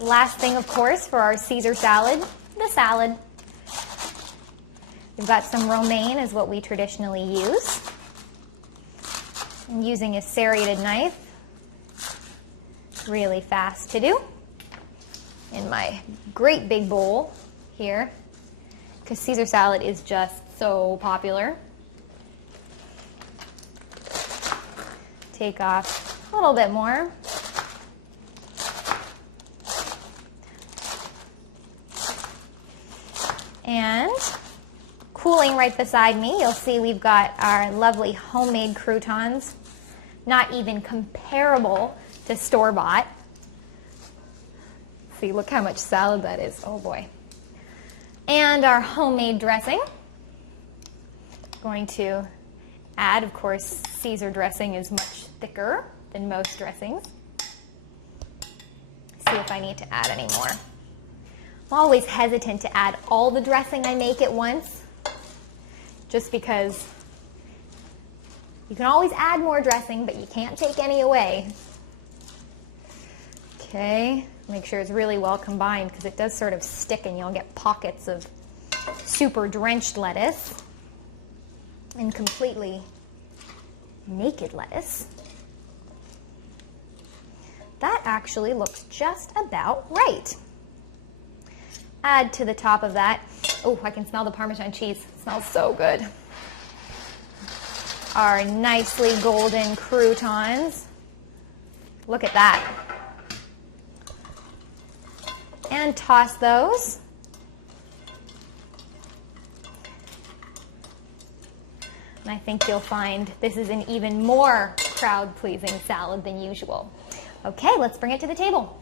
Last thing, of course, for our Caesar salad, the salad. We've got some romaine is what we traditionally use. I'm using a serrated knife. Really fast to do. In my great big bowl here, because Caesar salad is just so popular. Take off a little bit more. And cooling right beside me, you'll see we've got our lovely homemade croutons, not even comparable to store-bought. See, look how much salad that is. Oh boy. And our homemade dressing. Going to add, of course, Caesar dressing is much thicker than most dressings. See if I need to add any more. I'm always hesitant to add all the dressing I make at once, just because you can always add more dressing, but you can't take any away. Okay, make sure it's really well combined because it does sort of stick and you'll get pockets of super drenched lettuce and completely naked lettuce. That actually looks just about right. Add to the top of that, oh, I can smell the Parmesan cheese. It smells so good. Our nicely golden croutons. Look at that. And toss those. And I think you'll find this is an even more crowd-pleasing salad than usual. Okay, let's bring it to the table.